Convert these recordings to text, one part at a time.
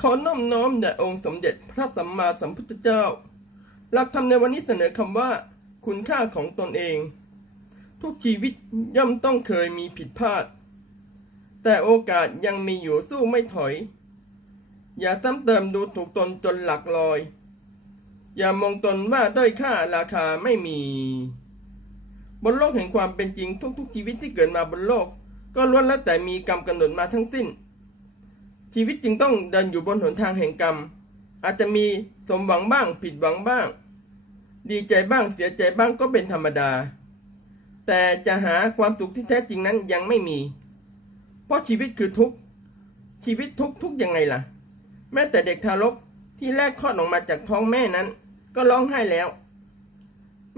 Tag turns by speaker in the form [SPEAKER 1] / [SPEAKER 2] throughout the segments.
[SPEAKER 1] ขอน้อมน้อมแด่องค์สมเด็จพระสัมมาสัมพุทธเจ้า หลักธรรมในวันนี้เสนอคำว่า คุณค่าของตนเอง ทุกชีวิตย่อมต้องเคยมีผิดพลาด แต่โอกาสยังมีอยู่สู้ไม่ถอย อย่าซ้ำเติมดูถูกตนจนหลักลอย อย่ามองตนว่าด้อยค่าราคาไม่มี บนโลกแห่งความเป็นจริงทุกๆชีวิตที่เกิดมาบนโลก ก็ล้วนแล้วแต่มีกรรมกำหนดมาทั้งสิ้น ชีวิตจึงต้องเดินอยู่บนหนทางแห่งกรรม อาจจะมีสมหวังบ้างผิดหวังบ้าง ดีใจบ้างเสียใจบ้างก็เป็นธรรมดา แต่จะหาความสุขที่แท้จริงนั้นยังไม่มี เพราะชีวิตคือทุกข์ชีวิตทุกข์ทุกยังไงล่ะ แม้แต่เด็กทารกที่แรกคลอดออกมาจากท้องแม่นั้น ก็ร้องไห้แล้ว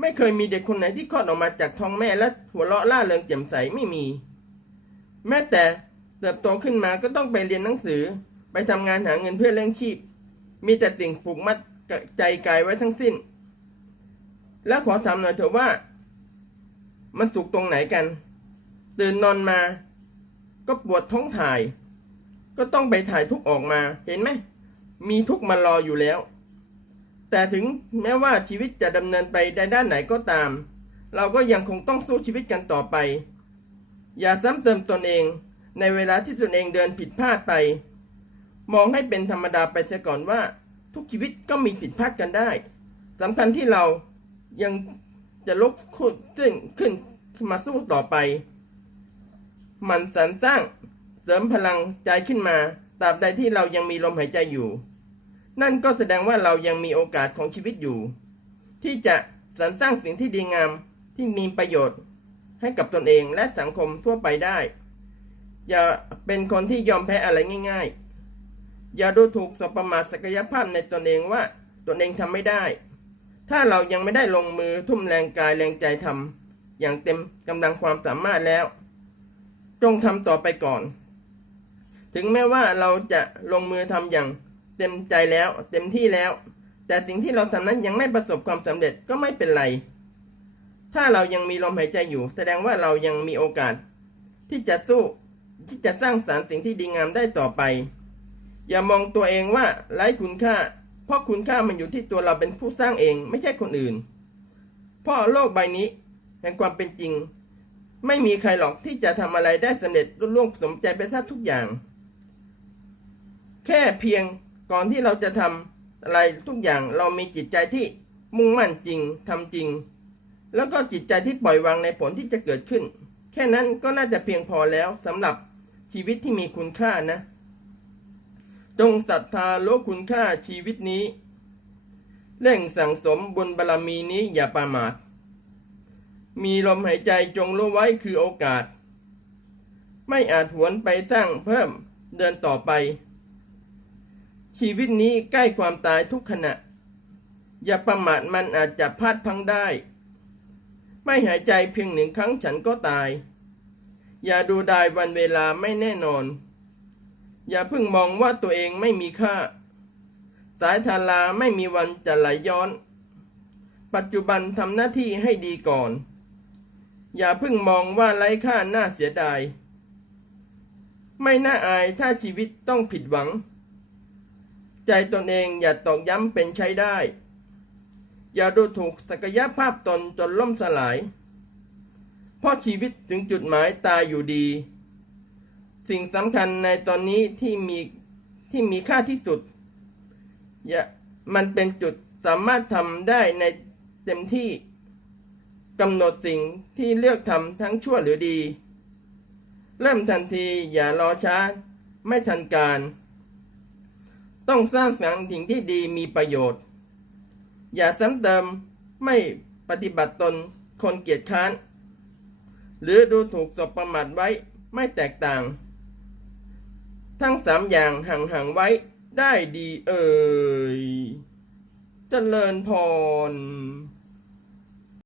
[SPEAKER 1] ไม่เคยมีเด็กคนไหนที่คลอดออกมาจากท้องแม่และหัวเราะล่าเริงแจ่มใสไม่มี แม้แต่ เติบโตขึ้นมาก็ต้องไปเรียนหนังสือ ไปทำงานหาเงินเพื่อเลี้ยงชีพ มีแต่สิ่งผูกมัดใจกายไว้ทั้งสิ้น แล้วขอถามหน่อยเถอะว่า มันสุขตรงไหนกัน ตื่นนอนมา ก็ปวดท้องถ่าย ก็ต้องไปถ่ายทุกออกมา เห็นไหม มีทุกมารออยู่แล้ว แต่ถึงแม้ว่าชีวิตจะดำเนินไปในด้านไหนก็ตาม เราก็ยังคงต้องสู้ชีวิตกันต่อไป อย่าซ้ำเติมตนเอง ในเวลาที่ตนเองเดินผิดพลาดไป มองให้เป็นธรรมดาไปเสียก่อนว่า ทุกชีวิตก็มีผิดพลาดกันได้สำคัญที่เรายังจะลุกขึ้นขึ้นขึ้นมาสู้ต่อไป มันสรรสร้างเสริมพลังใจขึ้นมาตราบใดที่เรายังมีลมหายใจอยู่ นั่นก็แสดงว่าเรายังมีโอกาสของชีวิตอยู่ ที่จะสรรสร้างสิ่งที่ดีงามที่มีประโยชน์ให้กับตนเองและสังคมทั่วไปได้ อย่าเป็นคนที่ยอมแพ้อะไรง่าย ๆ อย่าดูถูกสบประมาทศักยภาพในตนเองว่าตนเองทำไม่ได้ ถ้าเรายังไม่ได้ลงมือทุ่มแรงกายแรงใจทำอย่างเต็มกำลังความสามารถแล้ว จงทำต่อไปก่อน ถึงแม้ว่าเราจะลงมือทำอย่างเต็มใจแล้ว เต็มที่แล้ว แต่สิ่งที่เราทำนั้นยังไม่ประสบความสำเร็จก็ไม่เป็นไร ถ้าเรายังมีลมหายใจอยู่ แสดงว่าเรายังมีโอกาส ที่จะสู้ ที่จะสร้างสารรค์สิ่งที่ดีงามได้ต่อไป อย่ามองตัวเองว่าไร้คุณค่า เพราะคุณค่ามันอยู่ที่ตัวเราเป็นผู้สร้างเองไม่ใช่คนอื่น เพราะโลกใบนี้แห่งความเป็นจริง ไม่มีใครหรอกที่จะทำอะไรได้สำเร็จรุ่ล่วงสมใจไปซะทุกอย่าง แค่เพียงก่อนที่เราจะทำอะไรทุกอย่างเรามีจิตใจที่มุ่งมั่นจริงทำจริง แล้วก็จิตใจที่ปล่อยวางในผลที่จะเกิดขึ้น แค่นั้นก็น่าจะเพียงพอแล้วสำหรับ ชีวิตที่มีคุณค่านะ จงศรัทธาโลคุณค่าชีวิตนี้ เร่งสั่งสมบุญบารรมีนี้อย่าประมาท มีลมหายใจจงรู้ไว้คือโอกาส ไม่อาจหวนไปสร้างเพิ่มเดินต่อไป ชีวิตนี้ใกล้ความตายทุกขณะ อย่าประมาทมันอาจจะพลาดพังได้ ไม่หายใจเพียงหนึ่งครั้งฉันก็ตาย อย่าดูดายวันเวลาไม่แน่นอน อย่าเพิ่งมองว่าตัวเองไม่มีค่า สายทาราไม่มีวันจะไหลย้อน ปัจจุบันทำหน้าที่ให้ดีก่อน อย่าเพิ่งมองว่าไร้ค่าน่าเสียดาย ไม่น่าอายถ้าชีวิตต้องผิดหวัง ใจตนเองอย่าตอกย้ำเป็นใช้ได้ อย่าดูถูกศักยภาพตนจนล่มสลาย เพราะชีวิตถึงจุดหมายตายอยู่ดี สิ่งสำคัญในตอนนี้ที่มีที่มีค่าที่สุดอย่ามันเป็นจุดสามารถทำได้ในเต็มที่กำหนดสิ่งที่เลือกทำทั้งชั่วหรือดี เริ่มทันทีอย่ารอช้าไม่ทันการ ต้องสร้างสรรค์สิ่งที่ดีมีประโยชน์ อย่าซ้ำเติมไม่ปฏิบัติตนคนเกียจค้าน หรือดูถูกสบประมาทไว้ไม่แตกต่าง ทั้งสามอย่างห่างๆไว้ได้ดีเอ่ยเจริญพร